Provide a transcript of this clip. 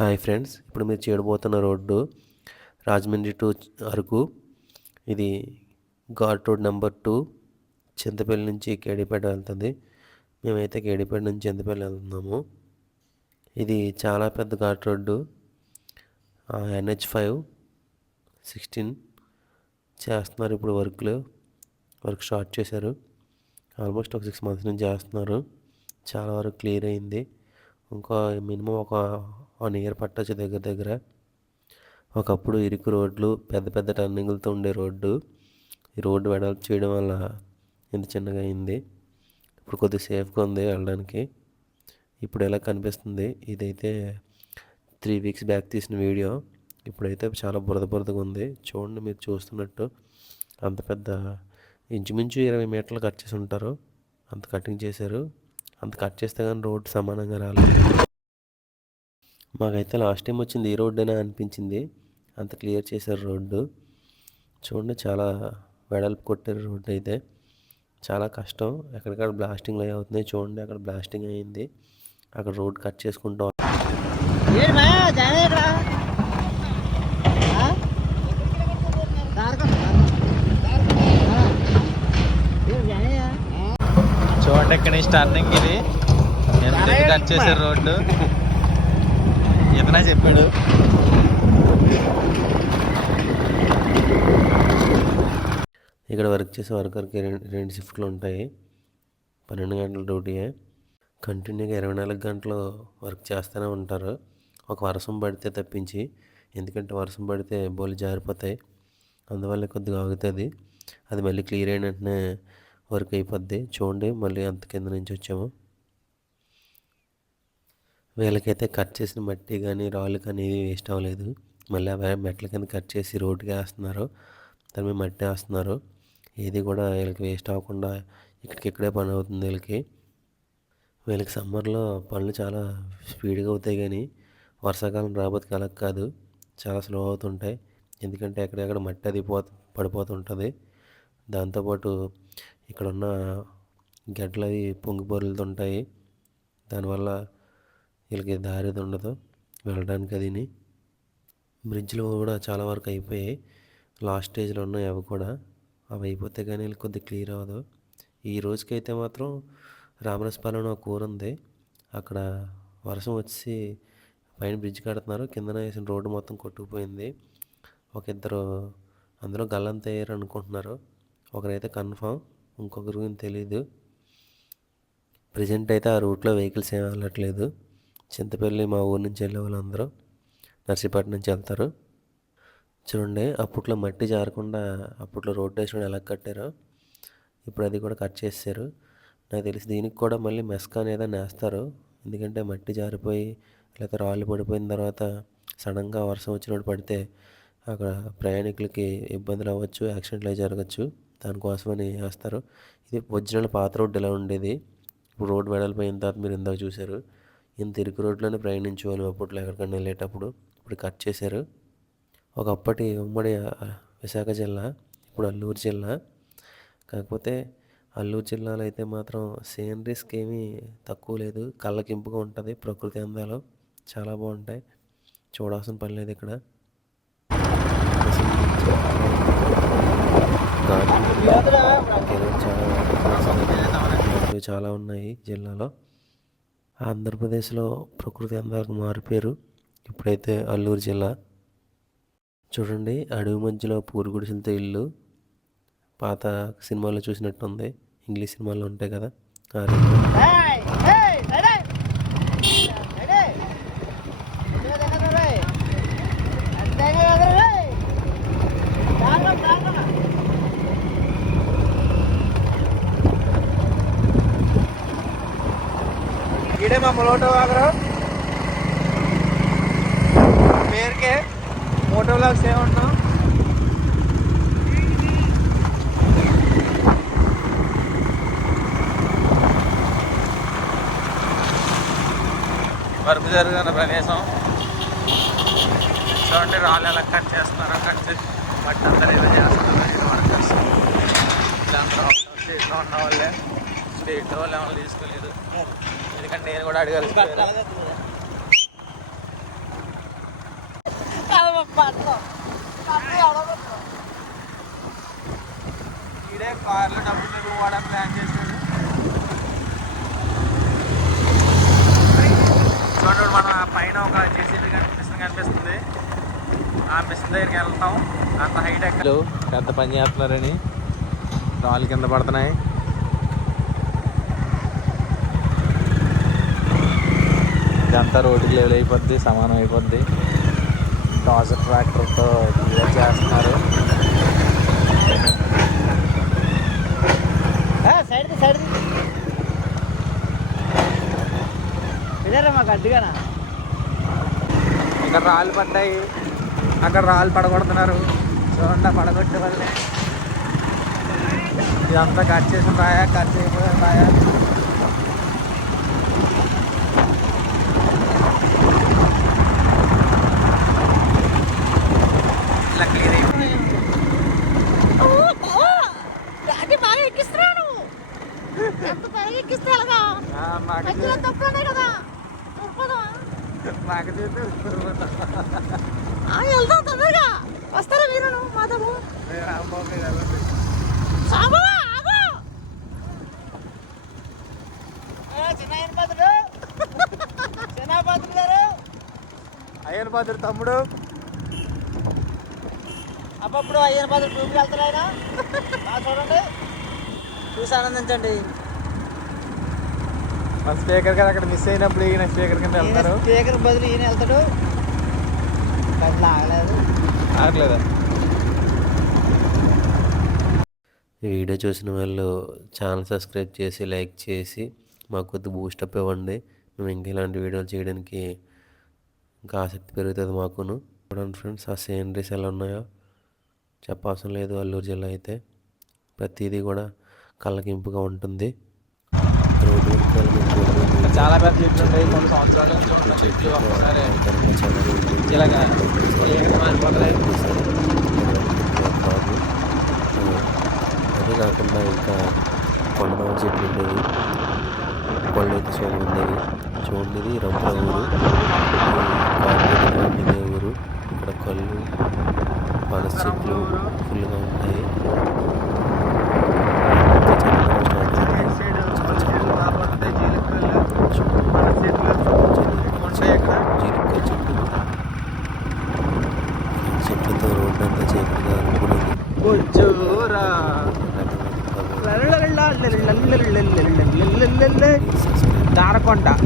Hi friends, ఇప్పుడు మీరు చేయబోతున్న రోడ్డు రాజమండ్రి టు అరకు. ఇది ఘాట్ రోడ్ నెంబర్ 2, చింతపల్లి నుంచి కేడిపేట వెళ్తుంది. మేమైతే కేడిపేట నుంచి చింతపల్లి వెళ్తున్నాము. ఇది చాలా పెద్ద ఘాట్ రోడ్డు. NH5 16 చేస్తున్నారు. ఇప్పుడు వర్క్ స్టార్ట్ చేశారు. ఆల్మోస్ట్ ఒక 6 months నుంచి చేస్తున్నారు. చాలా వరకు క్లియర్ అయింది. ఇంకో మినిమం ఒక 1 year పట్టచ్చు దగ్గర. ఒకప్పుడు ఇరుకు రోడ్లు, పెద్ద పెద్ద టర్నింగ్లతో ఉండే రోడ్డు. ఈ రోడ్డు వెడల్పు చేయడం వల్ల ఇంత చిన్నగా అయింది. ఇప్పుడు కొద్దిగా సేఫ్గా ఉంది వెళ్ళడానికి. ఇప్పుడు ఎలా కనిపిస్తుంది, ఇదైతే 3 weeks బ్యాక్ తీసిన వీడియో. ఇప్పుడైతే చాలా బురదగా ఉంది. చూడండి, మీరు చూస్తున్నట్టు అంత పెద్ద ఇంచుమించు 20 meterలు కట్ చేసి ఉంటారు. అంత కటింగ్ చేశారు. అంత కట్ చేస్తే కానీ రోడ్డు సమానంగా రాలేదు. మాకైతే లాస్ట్ టైం వచ్చింది ఈ రోడ్డేనా అనిపించింది. అంత క్లియర్ చేశారు రోడ్డు. చూడండి, చాలా వెడల్పు కొట్టారు రోడ్డు. అయితే చాలా కష్టం. ఎక్కడికక్కడ బ్లాస్టింగ్లు అవి అవుతున్నాయి. చూడండి, అక్కడ బ్లాస్టింగ్ అయ్యింది. అక్కడ రోడ్ కట్ చేసుకుంటాం. చూడండి, ఇక్కడ నుంచి టర్నింగ్ ఇది. ఎంత కట్ చేశారు రోడ్డు. ఏదైనా చెప్పాడు. ఇక్కడ వర్క్ చేసే వర్కర్కి 2 షిఫ్ట్లు ఉంటాయి. 12 గంటల డ్యూటీయే. కంటిన్యూగా 24 గంటలు వర్క్ చేస్తూనే ఉంటారు. ఒక వర్షం పడితే తప్పించి. ఎందుకంటే వర్షం పడితే బోలు జారిపోతాయి. అందువల్ల కొద్దిగా ఆగుతుంది. అది మళ్ళీ క్లియర్ అయిన వెంటనే వర్క్ అయిపోద్ది. చూడండి, మళ్ళీ అంత కింద నుంచి వచ్చాము. వీళ్ళకైతే కట్ చేసిన మట్టి కానీ రాళ్ళు కానీ ఏవి వేస్ట్ అవ్వలేదు. మళ్ళీ అవి మెట్ల కింద కట్ చేసి రోడ్డుకి వేస్తున్నారు. దాని మీద మట్టి వేస్తున్నారు. ఏది కూడా వీళ్ళకి వేస్ట్ అవ్వకుండా ఇక్కడికిక్కడే పని అవుతుంది. వీళ్ళకి సమ్మర్లో పనులు చాలా స్పీడ్గా అవుతాయి, కానీ వర్షాకాలం రాబోతుకి అలా కాదు, చాలా స్లో అవుతుంటాయి. ఎందుకంటే ఎక్కడెక్కడ మట్టి అది పడిపోతుంటుంది. దాంతోపాటు ఇక్కడ ఉన్న గడ్డలు అవి పొంగి పొరులుతుంటాయి. దానివల్ల వీళ్ళకి దారి ఉండదు వెళ్ళడానికి. అదిని బ్రిడ్జ్లు కూడా చాలా వరకు అయిపోయాయి. లాస్ట్ స్టేజ్లో ఉన్నాయి అవి కూడా. అవి అయిపోతే కానీ వీళ్ళకి కొద్దిగా క్లియర్ అవ్వదు. ఈ రోజుకైతే మాత్రం రామరసపాలెంలో ఒక ఊరు ఉంది. అక్కడ వర్షం వచ్చి పైన బ్రిడ్జ్ కడుతున్నారు. కిందన వేసిన రోడ్డు మొత్తం కొట్టుకుపోయింది. ఇద్దరు అందులో గల్లంత అయ్యారు అనుకుంటున్నారు. ఒకరైతే కన్ఫామ్, ఇంకొకరి గురించి తెలీదు. ప్రజెంట్ అయితే ఆ రూట్లో వెహికల్స్ ఏమి వెళ్ళట్లేదు. చింతపల్లి మా ఊరు నుంచి వెళ్ళే వాళ్ళందరూ నర్సీపట్నం నుంచి వెళ్తారు. చూడండి, అప్పట్లో మట్టి జారకుండా అప్పట్లో రోడ్డు వేసిన ఎలా కట్టారో ఇప్పుడు అది కూడా కట్ చేశారు. నాకు తెలిసి దీనికి కూడా మళ్ళీ మెస్కా అనేది వేస్తారు. ఎందుకంటే మట్టి జారిపోయి లేకపోతే రాళ్ళు పడిపోయిన తర్వాత సడన్గా వర్షం వచ్చినప్పుడు పడితే అక్కడ ప్రయాణికులకి ఇబ్బందులు అవ్వచ్చు, యాక్సిడెంట్లు అవి జరగచ్చు. దానికోసమని వేస్తారు. ఇది ఒరిజినల్ పాత రోడ్డు ఎలా ఉండేది. ఇప్పుడు రోడ్డు వెడల్పోయిన తర్వాత మీరు ఇందాక చూశారు. ఇంత ఇరుకు రోడ్లోనే ప్రయాణించేవాళ్ళు అప్పట్లో ఎక్కడికన్నా వెళ్ళేటప్పుడు. ఇప్పుడు కట్ చేశారు. ఒకప్పటి ఉమ్మడి విశాఖ జిల్లా, ఇప్పుడు అల్లూరు జిల్లా. కాకపోతే అల్లూరు జిల్లాలో అయితే మాత్రం సీనరీస్కి ఏమీ తక్కువ లేదు. కళ్ళకింపుగా ఉంటుంది. ప్రకృతి అందాలు చాలా బాగుంటాయి. చూడాల్సిన పని లేదు ఇక్కడ. చాలా ఉన్నాయి జిల్లాలో. ఆంధ్రప్రదేశ్లో ప్రకృతి అందాలకు మారిపోయారు. ఇప్పుడైతే అల్లూరు జిల్లా. చూడండి, అడవి మధ్యలో పూరు గుడిసెలతో ఇల్లు. పాత సినిమాల్లో చూసినట్టుంది. ఇంగ్లీష్ సినిమాల్లో ఉంటాయి కదా. ఈడే మా మోటో వాగరు పేరుకే మోటో వ్లాగ్స్ ఏమన్నాం. వర్క్ జరుగుతున్న ప్రదేశం చూడండి. రాళ్ళు ఎలా కట్ చేస్తున్నారో, కట్ చేసి బట్ అందరూ ఏదో చేస్తున్నారు వర్కర్స్. వీళ్ళందరూ అవుట్ ఆఫ్ స్టేట్లో ఉన్న వాళ్ళే. స్టేట్లో వాళ్ళు ఏమైనా తీసుకోలేదు. ఎందుకంటే నేను కూడా అడగాలి. ఈడే కార్లో డబ్బులు పోవడానికి ప్లాన్ చేశాడు. చూడండి మనం ఆ పైన ఒక జేసీబీ మిషన్ కనిపిస్తుంది. ఆ మిషన్ దగ్గరికి వెళ్తాం. అంత హైట్ ఎక్కలు పెద్ద పని చేస్తున్నారని రాళ్ళు కింద పడుతున్నాయి. ఇదంతా రోడ్డుకి లెవెల్ అయిపోద్ది, సమానం అయిపోద్ది. టాజర్ ట్రాక్టర్తో క్లియర్ చేస్తున్నారు. ఇక్కడ రాళ్ళు పడ్డాయి, అక్కడ రాళ్ళు పడగొడుతున్నారు. చూడండి పడగొట్టే వాళ్ళే. ఇదంతా కట్ చేసిన రాయా, కట్ చేయకపోయిన రాయా. ఇలా క్లియర్ అయిపోయింది. వస్తారా మీరు మాధవు అయ్యన పాత్ర తమ్ముడు అప్పుడు అయ్యన పది టూకి వెళ్తారు ఆయన చూడండి, చూసి ఆనందించండి. మన స్పీకర్ గారు అక్కడ మిస్ అయినప్పుడు ఈయన స్పీకర్ కింద వెళ్తారు. స్పీకర్ బదులు ఈయన వెళ్తాడు. ఆగలేదు ఆగలేదా? ఈ వీడియో చూసిన వాళ్ళు ఛానల్ సబ్స్క్రైబ్ చేసి లైక్ చేసి మాకు కొద్ది బూస్టప్ ఇవ్వండి. మేము ఇంకా ఇలాంటి వీడియోలు చేయడానికి ఇంకా ఆసక్తి పెరుగుతుంది మాకును. చూడండి ఫ్రెండ్స్, ఆ సీనరీస్ ఎలా ఉన్నాయో చెప్పవసరం లేదు. అల్లూరు జిల్లా అయితే ప్రతిదీ కూడా కళ్ళకింపుగా ఉంటుంది. రోడ్డు చాలా పెద్ద చెట్లు ఉంటాయి. కొన్ని సంవత్సరాల నుంచి ఉన్న చెట్లు ఒకసారి ఇలాగా అదే కాకుండా ఇంకా కొండమావ చెట్లు ఉండేవి, పళ్ళు అయితే చాలా ఉండేవి. చూడండి, ఇది రంపల ఊరు, ఇదే ఊరు. ఇక్కడ కళ్ళు పనస చెట్లు ఫుల్గా ఉంటాయి.